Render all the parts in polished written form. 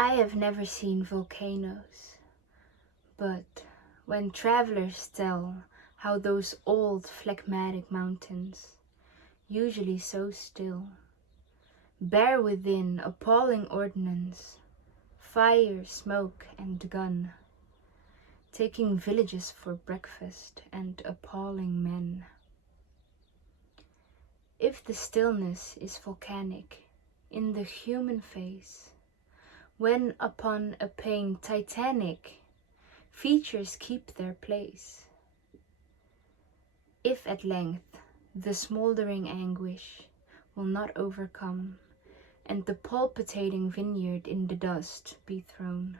I have never seen volcanoes, but when travelers tell how those old phlegmatic mountains, usually so still, bear within appalling ordnance, fire, smoke and gun, taking villages for breakfast and appalling men. If the stillness is volcanic in the human face, when upon a pain titanic features keep their place, if at length the smoldering anguish will not overcome, and the palpitating vineyard in the dust be thrown,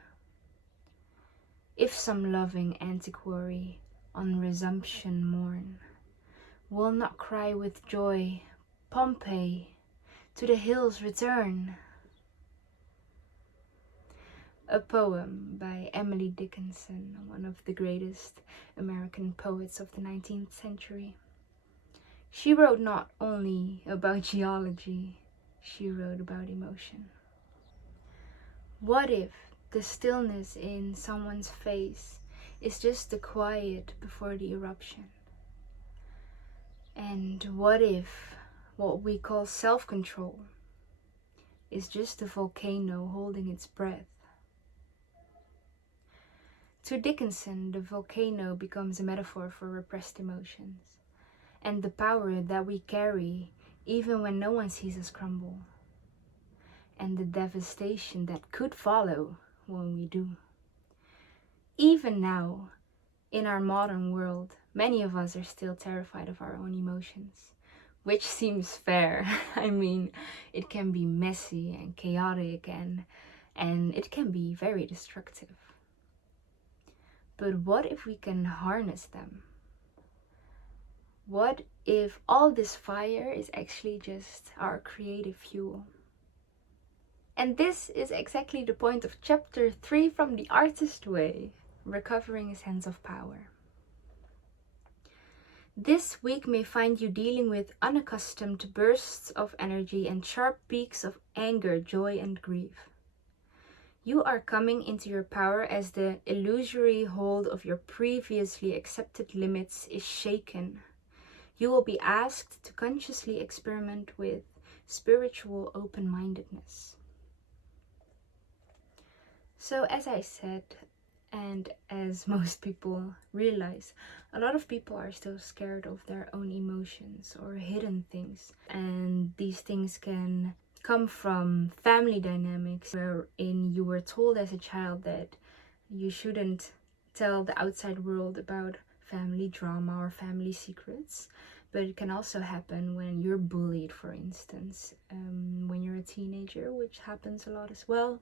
if some loving antiquary on resumption morn will not cry with joy, Pompeii, to the hills return. A poem by Emily Dickinson, one of the greatest American poets of the 19th century. She wrote not only about geology, she wrote about emotion. What if the stillness in someone's face is just the quiet before the eruption? And what if what we call self-control is just a volcano holding its breath? To Dickinson, the volcano becomes a metaphor for repressed emotions and the power that we carry even when no one sees us crumble, and the devastation that could follow when we do. Even now, in our modern world, many of us are still terrified of our own emotions, which seems fair. I mean, it can be messy and chaotic and it can be very destructive. But what if we can harness them? What if all this fire is actually just our creative fuel? And this is exactly the point of chapter 3 from The Artist Way, recovering a sense of power. This week may find you dealing with unaccustomed bursts of energy and sharp peaks of anger, joy, and grief. You are coming into your power as the illusory hold of your previously accepted limits is shaken. You will be asked to consciously experiment with spiritual open-mindedness. So as I said, and as most people realize, a lot of people are still scared of their own emotions or hidden things. And these things can come from family dynamics wherein you were told as a child that you shouldn't tell the outside world about family drama or family secrets. But it can also happen when you're bullied, for instance, when you're a teenager, which happens a lot as well.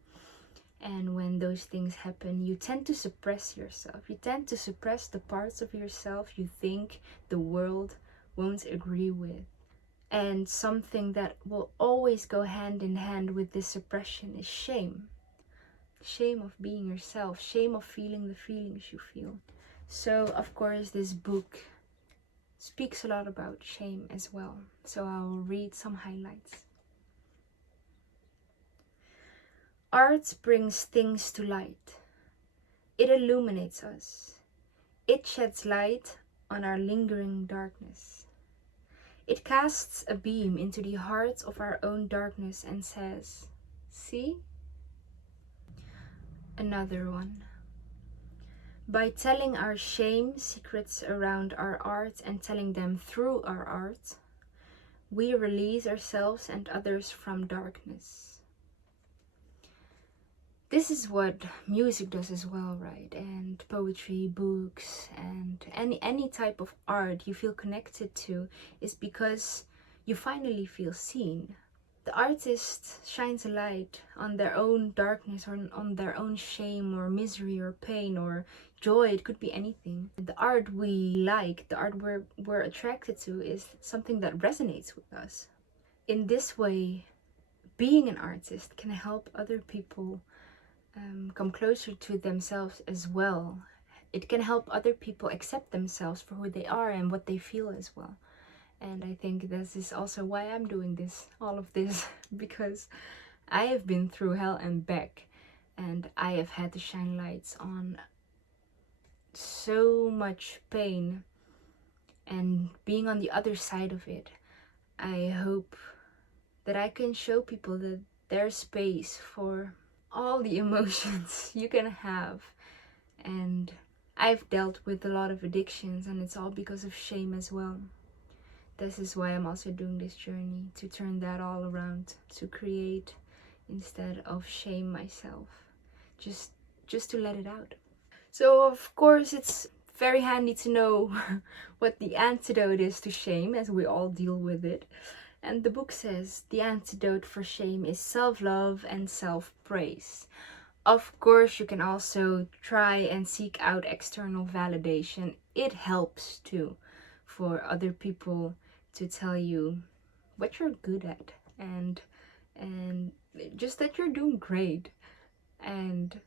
And when those things happen, you tend to suppress yourself. You tend to suppress the parts of yourself you think the world won't agree with. And something that will always go hand in hand with this suppression is shame. Shame of being yourself, shame of feeling the feelings you feel. So, of course, this book speaks a lot about shame as well. So I'll read some highlights. Art brings things to light. It illuminates us. It sheds light on our lingering darkness. It casts a beam into the heart of our own darkness and says, "See?" Another one. By telling our shame secrets around our art and telling them through our art, we release ourselves and others from darkness. This is what music does as well, right? And poetry, books, and any type of art you feel connected to is because you finally feel seen. The artist shines a light on their own darkness or on their own shame or misery or pain or joy. It could be anything. The art we like, the art we're attracted to is something that resonates with us. In this way, being an artist can help other people come closer to themselves as well. It can help other people accept themselves for who they are and what they feel as well. And I think this is also why I'm doing all of this, because I have been through hell and back and I have had to shine lights on so much pain, and being on the other side of it, I hope that I can show people that there's space for all the emotions you can have. And I've dealt with a lot of addictions, and it's all because of shame as well. This is why I'm also doing this journey, to turn that all around, to create instead of shame myself, just to let it out. So of course it's very handy to know what the antidote is to shame, as we all deal with it. And the book says the antidote for shame is self-love and self-praise. Of course, you can also try and seek out external validation. It helps too, for other people to tell you what you're good at, and just that you're doing great, and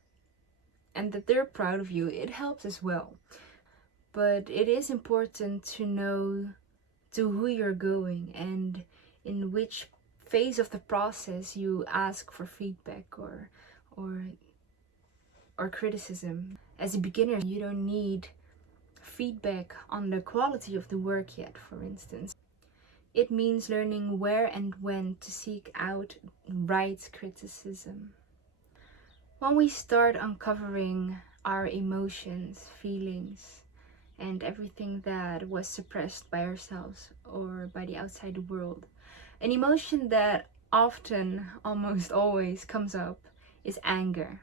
that they're proud of you. It helps as well. But it is important to know to who you're going and in which phase of the process you ask for feedback or criticism. As a beginner, you don't need feedback on the quality of the work yet, for instance. It means learning where and when to seek out right criticism. When we start uncovering our emotions, feelings, and everything that was suppressed by ourselves or by the outside world, an emotion that often, almost always, comes up is anger.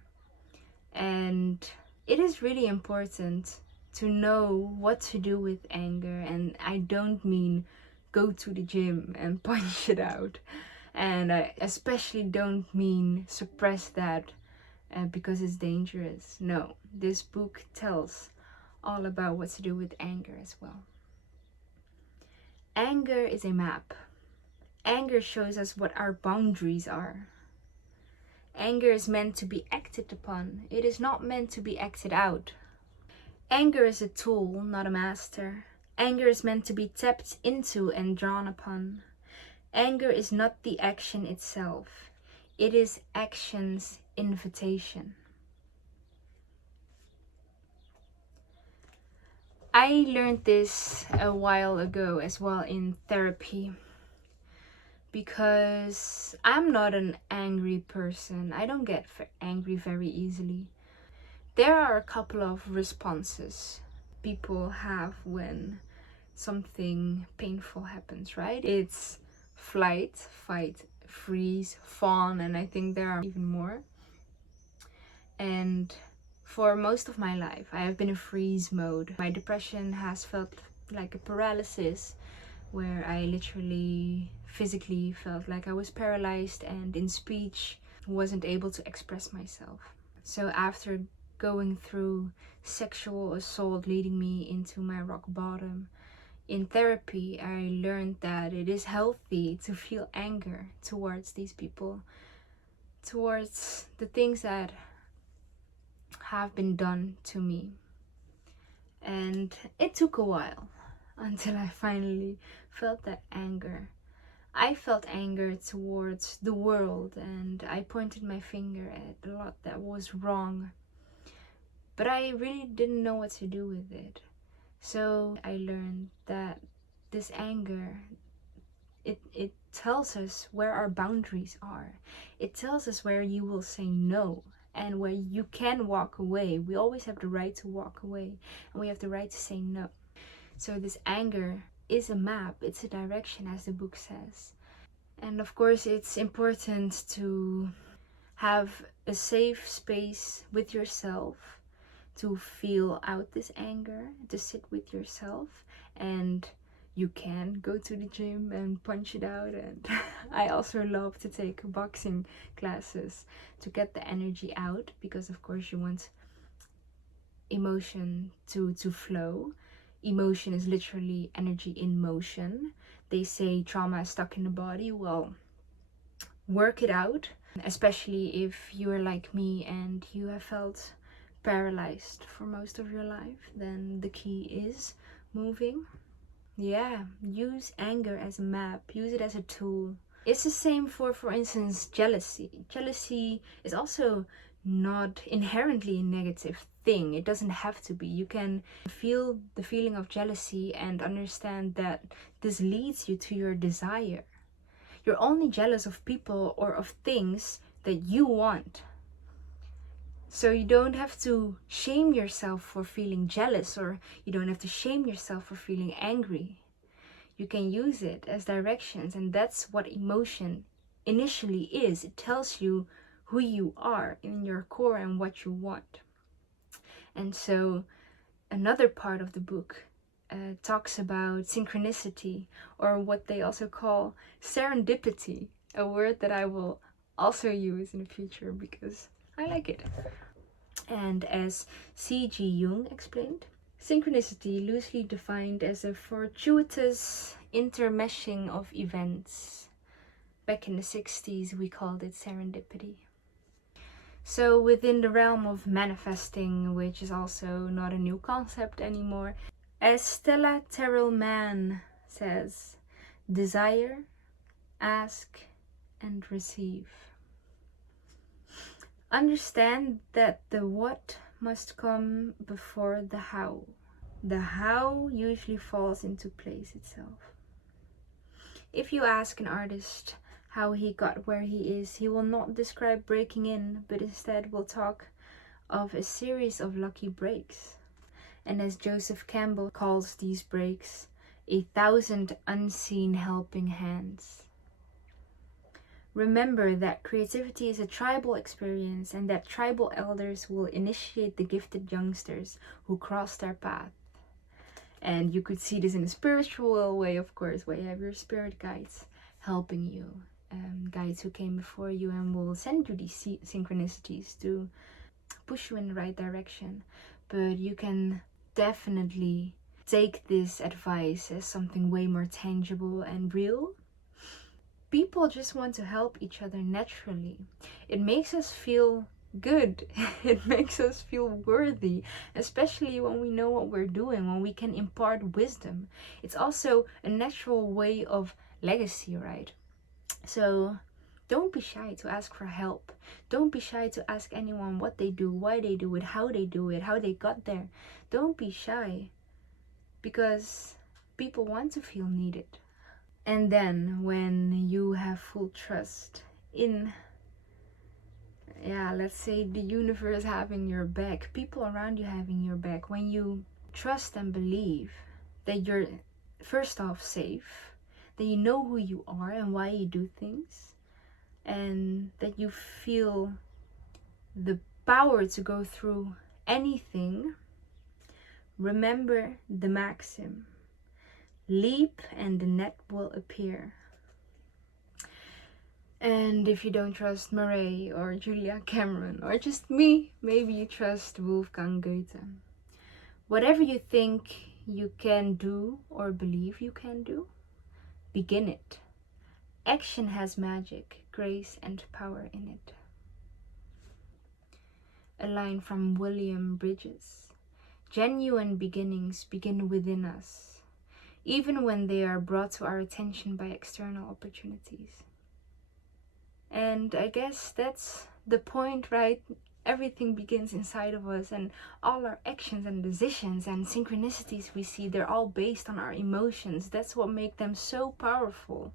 And it is really important to know what to do with anger. And I don't mean go to the gym and punch it out. And I especially don't mean suppress that because it's dangerous. No, this book tells all about what to do with anger as well. Anger is a map. Anger shows us what our boundaries are. Anger is meant to be acted upon. It is not meant to be acted out. Anger is a tool, not a master. Anger is meant to be tapped into and drawn upon. Anger is not the action itself. It is action's invitation. I learned this a while ago as well in therapy, because I'm not an angry person. I don't get angry very easily. There are a couple of responses people have when something painful happens, right? It's flight, fight, freeze, fawn, and I think there are even more. And for most of my life, I have been in freeze mode. My depression has felt like a paralysis, where I literally physically felt like I was paralyzed and in speech wasn't able to express myself. So after going through sexual assault leading me into my rock bottom, in therapy I learned that it is healthy to feel anger towards these people, towards the things that have been done to me. And it took a while until I finally felt that anger. I felt anger towards the world, and I pointed my finger at a lot that was wrong. But I really didn't know what to do with it. So I learned that this anger, it tells us where our boundaries are. It tells us where you will say no and where you can walk away. We always have the right to walk away, and we have the right to say no. So this anger is a map, it's a direction, as the book says. And of course it's important to have a safe space with yourself to feel out this anger, to sit with yourself. And you can go to the gym and punch it out, and I also love to take boxing classes to get the energy out, because of course you want emotion to flow. Emotion is literally energy in motion. They say trauma is stuck in the body. Well, work it out, especially if you are like me and you have felt paralyzed for most of your life. Then the key is moving. Yeah, use anger as a map, use it as a tool. It's the same for instance, jealousy. Jealousy is also not inherently a negative thing. It doesn't have to be. You can feel the feeling of jealousy and understand that this leads you to your desire. You're only jealous of people or of things that you want. So you don't have to shame yourself for feeling jealous, or you don't have to shame yourself for feeling angry. You can use it as directions, and that's what emotion initially is. It tells you who you are in your core and what you want. And so another part of the book talks about synchronicity, or what they also call serendipity, a word that I will also use in the future because I like it. And as C.G. Jung explained, synchronicity, loosely defined as a fortuitous intermeshing of events. Back in the 60s, we called it serendipity. So within the realm of manifesting, which is also not a new concept anymore, as Stella Terrell Mann says, desire, ask, and receive. Understand that the what must come before the how. The how usually falls into place itself. If you ask an artist how he got where he is, he will not describe breaking in, but instead will talk of a series of lucky breaks. And as Joseph Campbell calls these breaks, 1,000 unseen helping hands. Remember that creativity is a tribal experience, and that tribal elders will initiate the gifted youngsters who cross their path. And you could see this in a spiritual way, of course, where you have your spirit guides helping you, guides who came before you and will send you these synchronicities to push you in the right direction. But you can definitely take this advice as something way more tangible and real. People just want to help each other naturally. It makes us feel good. It makes us feel worthy, especially when we know what we're doing, when we can impart wisdom. It's also a natural way of legacy, right? So don't be shy to ask for help. Don't be shy to ask anyone what they do, why they do it, how they got there. Don't be shy, because people want to feel needed. And then when you have full trust in, let's say the universe having your back, people around you having your back, when you trust and believe that you're first off safe, that you know who you are and why you do things, and that you feel the power to go through anything, remember the maxim: leap and the net will appear. And if you don't trust Murray or Julia Cameron or just me, maybe you trust Wolfgang Goethe. Whatever you think you can do or believe you can do, begin it. Action has magic, grace, and power in it. A line from William Bridges: genuine beginnings begin within us, even when they are brought to our attention by external opportunities. And I guess that's the point, right? Everything begins inside of us, and all our actions and decisions and synchronicities we see, they're all based on our emotions. That's what makes them so powerful.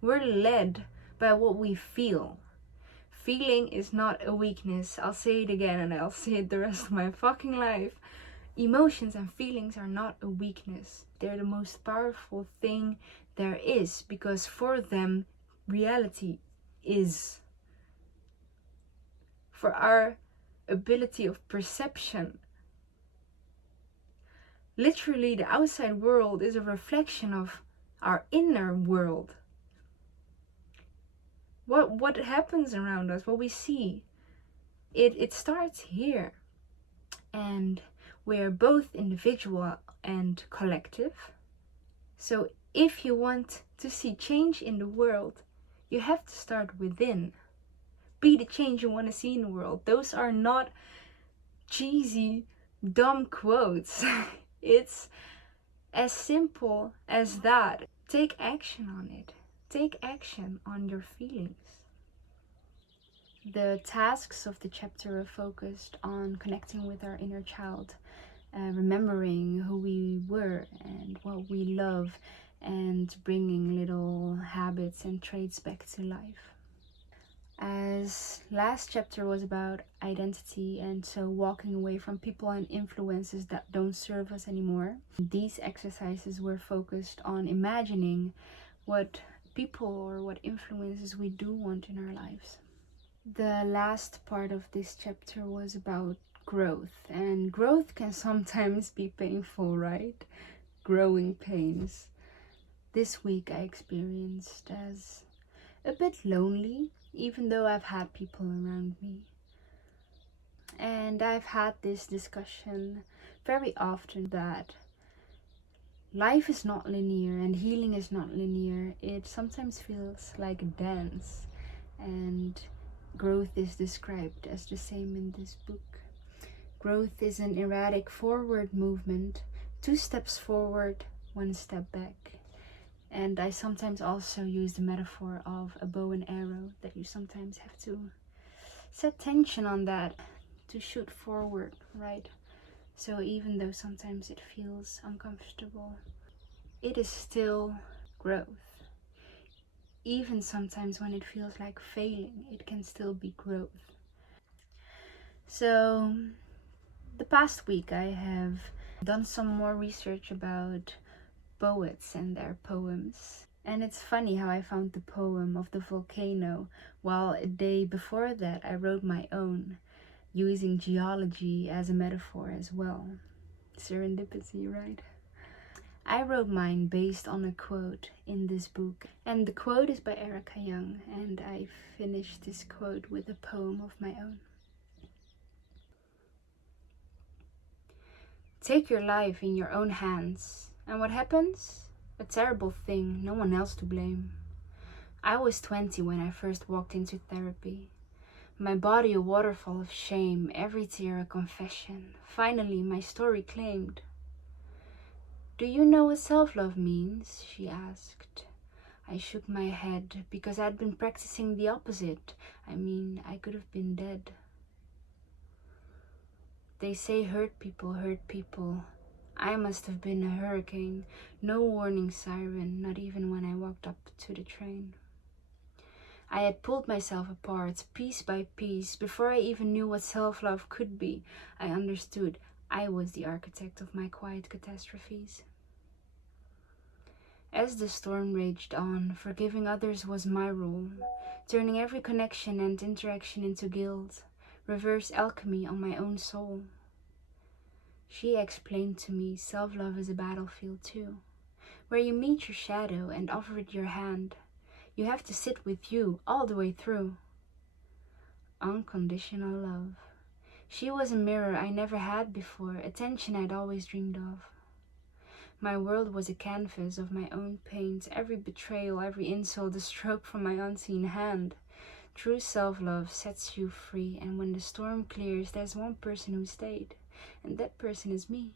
We're led by what we feel. Feeling is not a weakness. I'll say it again, and I'll say it the rest of my fucking life. Emotions and feelings are not a weakness. They're the most powerful thing there is, because for them, reality is. For our ability of perception, literally the outside world is a reflection of our inner world. What happens around us, what we see, it starts here. And we're both individual and collective. So if you want to see change in the world, you have to start within. Be the change you want to see in the world. Those are not cheesy, dumb quotes. It's as simple as that. Take action on it. Take action on your feelings. The tasks of the chapter are focused on connecting with our inner child, remembering who we were and what we love, and bringing little habits and traits back to life. As last chapter was about identity, and so walking away from people and influences that don't serve us anymore, these exercises were focused on imagining what people or what influences we do want in our lives. The last part of this chapter was about growth, and growth can sometimes be painful, right? Growing pains. This week I experienced as a bit lonely, even though I've had people around me. And I've had this discussion very often that life is not linear and healing is not linear. It sometimes feels like a dance, and growth is described as the same in this book. Growth is an erratic forward movement, 2 steps forward, 1 step back. And I sometimes also use the metaphor of a bow and arrow, that you sometimes have to set tension on that to shoot forward, right? So even though sometimes it feels uncomfortable, it is still growth. Even sometimes when it feels like failing, it can still be growth. So the past week I have done some more research about poets and their poems. And it's funny how I found the poem of the volcano, while a day before that I wrote my own, using geology as a metaphor as well. Serendipity, right? I wrote mine based on a quote in this book, and the quote is by Erica Young, and I finished this quote with a poem of my own. Take your life in your own hands, and what happens? A terrible thing, no one else to blame. I was 20 when I first walked into therapy. My body a waterfall of shame, every tear a confession. Finally, my story claimed. Do you know what self-love means? She asked. I shook my head because I'd been practicing the opposite. I could have been dead. They say hurt people hurt people. I must have been a hurricane, no warning siren, not even when I walked up to the train. I had pulled myself apart, piece by piece. Before I even knew what self-love could be, I understood I was the architect of my quiet catastrophes. As the storm raged on, forgiving others was my role, turning every connection and interaction into guilt, reverse alchemy on my own soul. She explained to me self-love is a battlefield too, where you meet your shadow and offer it your hand. You have to sit with you all the way through. Unconditional love. She was a mirror I never had before, attention I'd always dreamed of. My world was a canvas of my own paint, every betrayal, every insult, a stroke from my unseen hand. True self-love sets you free, and when the storm clears, there's one person who stayed, and that person is me.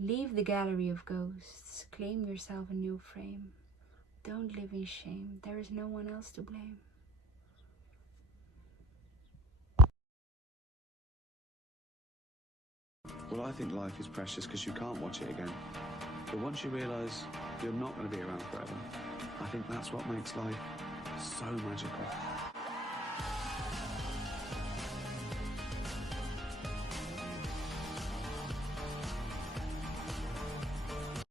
Leave the gallery of ghosts, claim yourself a new frame. Don't live in shame, there is no one else to blame. Well, I think life is precious because you can't watch it again. But once you realise you're not going to be around forever, I think that's what makes life so magical.